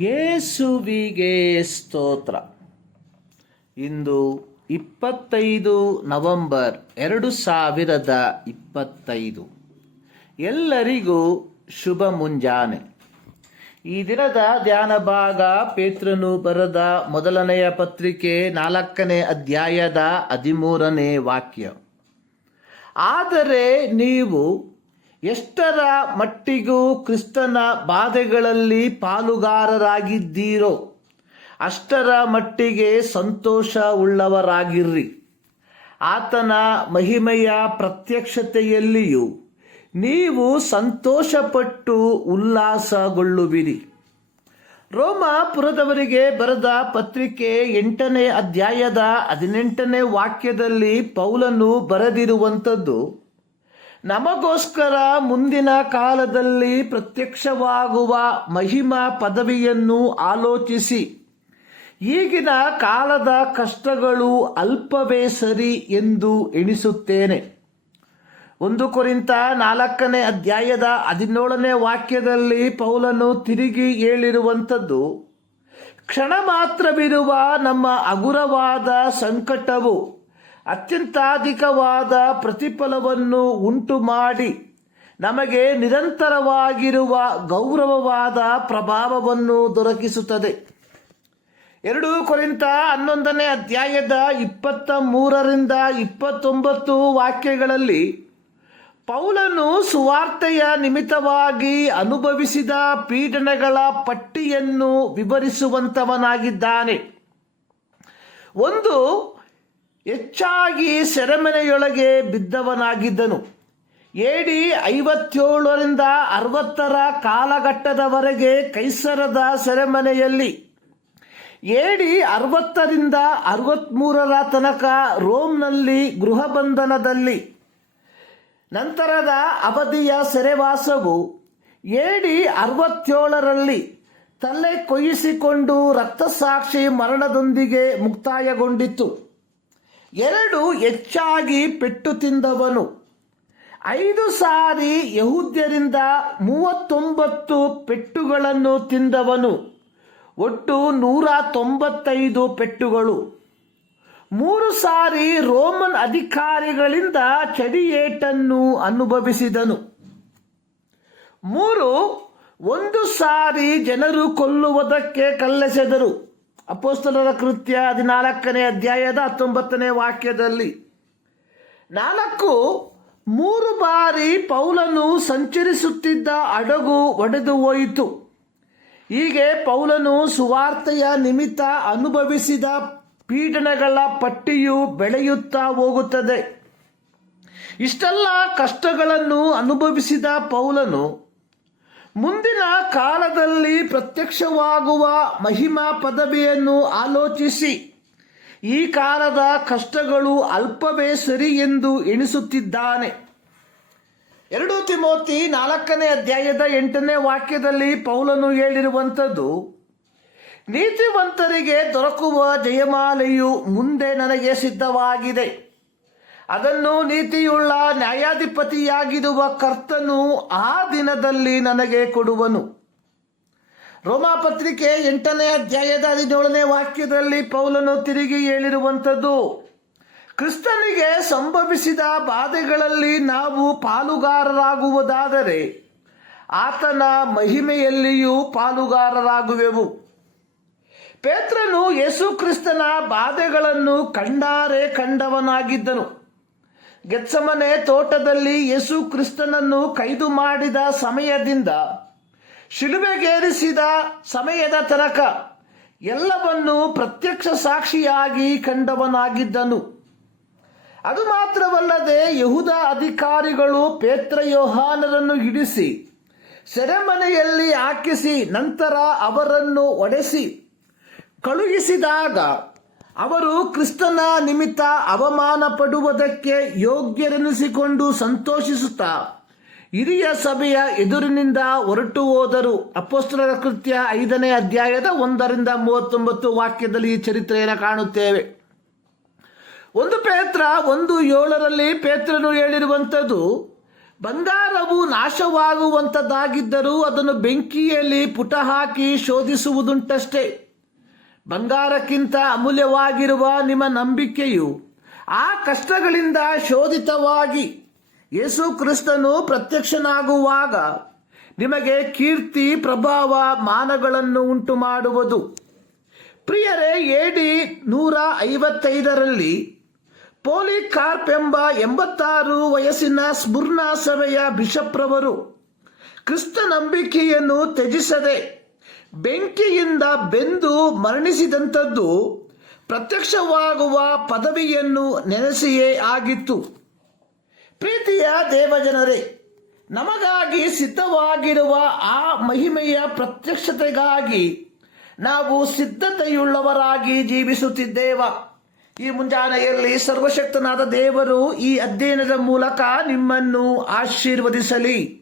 ಯೇಸುವಿಗೆ ಸ್ತೋತ್ರ. ಇಂದು 25 ನವೆಂಬರ್ 2025. ಎಲ್ಲರಿಗೂ ಶುಭ ಮುಂಜಾನೆ. ಈ ದಿನದ ಧ್ಯಾನ ಭಾಗ ಪೇತ್ರನು ಬರೆದ ಮೊದಲನೆಯ ಪತ್ರಿಕೆ 4ನೇ ಅಧ್ಯಾಯದ 13ನೇ ವಾಕ್ಯ. ಆದರೆ ನೀವು ಎಷ್ಟರ ಮಟ್ಟಿಗೂ ಕ್ರಿಸ್ತನ ಬಾಧೆಗಳಲ್ಲಿ ಪಾಲುಗಾರರಾಗಿದ್ದೀರೋ ಅಷ್ಟರ ಮಟ್ಟಿಗೆ ಸಂತೋಷ ಉಳ್ಳವರಾಗಿರ್ರಿ. ಆತನ ಮಹಿಮೆಯ ಪ್ರತ್ಯಕ್ಷತೆಯಲ್ಲಿಯೂ ನೀವು ಸಂತೋಷಪಟ್ಟು ಉಲ್ಲಾಸಗೊಳ್ಳುವಿರಿ. ರೋಮಾಪುರದವರಿಗೆ ಬರೆದ ಪತ್ರಿಕೆ 8ನೇ ಅಧ್ಯಾಯದ 18ನೇ ವಾಕ್ಯದಲ್ಲಿ ಪೌಲನು ಬರೆದಿರುವಂಥದ್ದು, ನಮಗೋಸ್ಕರ ಮುಂದಿನ ಕಾಲದಲ್ಲಿ ಪ್ರತ್ಯಕ್ಷವಾಗುವ ಮಹಿಮಾ ಪದವಿಯನ್ನು ಆಲೋಚಿಸಿ ಈಗಿನ ಕಾಲದ ಕಷ್ಟಗಳು ಅಲ್ಪವೇ ಸರಿ ಎಂದು ಎಣಿಸುತ್ತೇನೆ. 1 ಕೊರಿಂಥ 4ನೇ ಅಧ್ಯಾಯದ 17ನೇ ವಾಕ್ಯದಲ್ಲಿ ಪೌಲನು ತಿರುಗಿ ಹೇಳಿರುವಂಥದ್ದು, ಕ್ಷಣ ಮಾತ್ರವಿರುವ ನಮ್ಮ ಹಗುರವಾದ ಸಂಕಟವು ಅತ್ಯಂತಾಧಿಕವಾದ ಪ್ರತಿಫಲವನ್ನು ಉಂಟು ಮಾಡಿ ನಮಗೆ ನಿರಂತರವಾಗಿರುವ ಗೌರವವಾದ ಪ್ರಭಾವವನ್ನು ದೊರಕಿಸುತ್ತದೆ. 2 ಕೊರಿಂಥ 11ನೇ ಅಧ್ಯಾಯದ 23ರಿಂದ 29 ವಾಕ್ಯಗಳಲ್ಲಿ ಪೌಲನು ಸುವಾರ್ತೆಯ ನಿಮಿತ್ತವಾಗಿ ಅನುಭವಿಸಿದ ಪೀಡನೆಗಳ ಪಟ್ಟಿಯನ್ನು ವಿವರಿಸುವಂತವನಾಗಿದ್ದಾನೆ. ಹೆಚ್ಚಾಗಿ ಸೆರೆಮನೆಯೊಳಗೆ ಬಿದ್ದವನಾಗಿದ್ದನು. AD 57ರಿಂದ 60ರ ಕಾಲಘಟ್ಟದವರೆಗೆ ಕೈಸರದ ಸೆರೆಮನೆಯಲ್ಲಿ, AD 60ರಿಂದ 63ರ ತನಕ ರೋಮ್ನಲ್ಲಿ ಗೃಹಬಂಧನದಲ್ಲಿ, ನಂತರದ ಅವಧಿಯ ಸೆರೆವಾಸವು AD 67ರಲ್ಲಿ ತಲೆ ಕೊಯ್ಯಿಸಿಕೊಂಡು ರಕ್ತಸಾಕ್ಷಿ ಮರಣದೊಂದಿಗೆ ಮುಕ್ತಾಯಗೊಂಡಿತು. 2 ಹೆಚ್ಚಾಗಿ ಪೆಟ್ಟು ತಿಂದವನು, 5 ಸಾರಿ ಯಹೂದ್ಯರಿಂದ 39 ಪೆಟ್ಟುಗಳನ್ನು ತಿಂದವನು, ಒಟ್ಟು 195 ಪೆಟ್ಟುಗಳು. 3 ಸಾರಿ ರೋಮನ್ ಅಧಿಕಾರಿಗಳಿಂದ ಚಡಿಯೇಟನ್ನು ಅನುಭವಿಸಿದನು. 1 ಸಾರಿ ಜನರು ಕೊಲ್ಲುವುದಕ್ಕೆ ಕಲ್ಲೆಸೆದರು. ಅಪೊಸ್ತಲರ ಕೃತ್ಯ 14ನೇ ಅಧ್ಯಾಯದ 19ನೇ ವಾಕ್ಯದಲ್ಲಿ. 3 ಬಾರಿ ಪೌಲನು ಸಂಚರಿಸುತ್ತಿದ್ದ ಹಡಗು ಒಡೆದು ಹೋಯಿತು. ಹೀಗೆ ಪೌಲನು ಸುವಾರ್ತೆಯ ನಿಮಿತ್ತ ಅನುಭವಿಸಿದ ಪೀಡನೆಗಳ ಪಟ್ಟಿಯು ಬೆಳೆಯುತ್ತಾ ಹೋಗುತ್ತದೆ. ಇಷ್ಟೆಲ್ಲ ಕಷ್ಟಗಳನ್ನು ಅನುಭವಿಸಿದ ಪೌಲನು ಮುಂದಿನ ಕಾಲದಲ್ಲಿ ಪ್ರತ್ಯಕ್ಷವಾಗುವ ಮಹಿಮಾ ಪದವಿಯನ್ನು ಆಲೋಚಿಸಿ ಈ ಕಾಲದ ಕಷ್ಟಗಳು ಅಲ್ಪವೇ ಸರಿ ಎಂದು ಎಣಿಸುತ್ತಿದ್ದಾನೆ. 2 ತಿಮೋತಿ 4ನೇ ಅಧ್ಯಾಯದ 8ನೇ ವಾಕ್ಯದಲ್ಲಿ ಪೌಲನು ಹೇಳಿರುವಂಥದ್ದು, ನೀತಿವಂತರಿಗೆ ದೊರಕುವ ಜಯಮಾಲೆಯು ಮುಂದೆ ನನಗೆ ಸಿದ್ಧವಾಗಿದೆ. ಅದನ್ನು ನೀತಿಯುಳ್ಳ ನ್ಯಾಯಾಧಿಪತಿಯಾಗಿರುವ ಕರ್ತನು ಆ ದಿನದಲ್ಲಿ ನನಗೆ ಕೊಡುವನು. ರೋಮಾಪತ್ರಿಕೆ 8ನೇ ಅಧ್ಯಾಯದ 17ನೇ ವಾಕ್ಯದಲ್ಲಿ ಪೌಲನು ತಿರುಗಿ ಹೇಳಿರುವಂಥದ್ದು, ಕ್ರಿಸ್ತನಿಗೆ ಸಂಭವಿಸಿದ ಬಾಧೆಗಳಲ್ಲಿ ನಾವು ಪಾಲುಗಾರರಾಗುವುದಾದರೆ ಆತನ ಮಹಿಮೆಯಲ್ಲಿಯೂ ಪಾಲುಗಾರರಾಗುವೆವು. ಪೇತ್ರನು ಯೇಸು ಕ್ರಿಸ್ತನ ಬಾಧೆಗಳನ್ನು ಕಂಡವನಾಗಿದ್ದನು. ಗೆತ್ಸಮನೆ ತೋಟದಲ್ಲಿ ಯೇಸು ಕ್ರಿಸ್ತನನ್ನು ಕೈದು ಮಾಡಿದ ಸಮಯದಿಂದ ಶಿಲುಬೆಗೇರಿಸಿದ ಸಮಯದ ತನಕ ಎಲ್ಲವನ್ನೂ ಪ್ರತ್ಯಕ್ಷ ಸಾಕ್ಷಿಯಾಗಿ ಕಂಡವನಾಗಿದ್ದನು. ಅದು ಮಾತ್ರವಲ್ಲದೆ ಯಹೂದ ಅಧಿಕಾರಿಗಳು ಪೇತ್ರ ಯೋಹಾನರನ್ನು ಹಿಡಿಸಿ ಸೆರೆಮನೆಯಲ್ಲಿ ಹಾಕಿಸಿ ನಂತರ ಅವರನ್ನು ಹೊಡೆಸಿ ಕಳುಹಿಸಿದಾಗ ಅವರು ಕ್ರಿಸ್ತನ ನಿಮಿತ್ತ ಅವಮಾನ ಪಡುವುದಕ್ಕೆ ಯೋಗ್ಯರೆನಿಸಿಕೊಂಡು ಸಂತೋಷಿಸುತ್ತಾ ಹಿರಿಯ ಸಭೆಯ ಎದುರಿನಿಂದ ಹೊರಟು ಹೋದರು. ಅಪೊಸ್ತಲರ ಕೃತ್ಯ 5ನೇ ಅಧ್ಯಾಯದ 1ರಿಂದ 39 ವಾಕ್ಯದಲ್ಲಿ ಈ ಚರಿತ್ರೆಯನ್ನು ಕಾಣುತ್ತೇವೆ. 1 ಪೇತ್ರ 1:7 ಪೇತ್ರನು ಹೇಳಿರುವಂಥದ್ದು, ಬಂಗಾರವು ನಾಶವಾಗುವಂಥದ್ದಾಗಿದ್ದರೂ ಅದನ್ನು ಬೆಂಕಿಯಲ್ಲಿ ಪುಟ ಹಾಕಿ ಶೋಧಿಸುವುದುಂಟಷ್ಟೇ. ಬಂಗಾರಕ್ಕಿಂತ ಅಮೂಲ್ಯವಾಗಿರುವ ನಿಮ್ಮ ನಂಬಿಕೆಯು ಆ ಕಷ್ಟಗಳಿಂದ ಶೋಧಿತವಾಗಿ ಯೇಸು ಕ್ರಿಸ್ತನು ಪ್ರತ್ಯಕ್ಷನಾಗುವಾಗ ನಿಮಗೆ ಕೀರ್ತಿ, ಪ್ರಭಾವ, ಮಾನಗಳನ್ನು ಉಂಟು ಮಾಡುವುದು. ಪ್ರಿಯರೇ, AD 155ರಲ್ಲಿ ಪೋಲಿಕಾರ್ಪ್ ಎಂಬ 86 ವಯಸ್ಸಿನ ಸ್ಮುರ್ನಾ ಸಭೆಯ ಬಿಷಪ್ರವರು ಕ್ರಿಸ್ತ ನಂಬಿಕೆಯನ್ನು ತ್ಯಜಿಸದೆ ಬೆಂಕಿಯಿಂದ ಬೆಂದು ಮರಣಿಸಿದಂಥದ್ದು ಪ್ರತ್ಯಕ್ಷವಾಗುವ ಪದವಿಯನ್ನು ನೆನೆಸಿಯೇ ಆಗಿತ್ತು. ಪ್ರೀತಿಯ ದೇವಜನರೇ, ನಮಗಾಗಿ ಸಿದ್ಧವಾಗಿರುವ ಆ ಮಹಿಮೆಯ ಪ್ರತ್ಯಕ್ಷತೆಗಾಗಿ ನಾವು ಸಿದ್ಧತೆಯುಳ್ಳವರಾಗಿ ಜೀವಿಸುತ್ತಿದ್ದೇವ. ಈ ಮುಂಜಾನೆಯಲ್ಲಿ ಸರ್ವಶಕ್ತನಾದ ದೇವರು ಈ ಅಧ್ಯಯನದ ಮೂಲಕ ನಿಮ್ಮನ್ನು ಆಶೀರ್ವದಿಸಲಿ.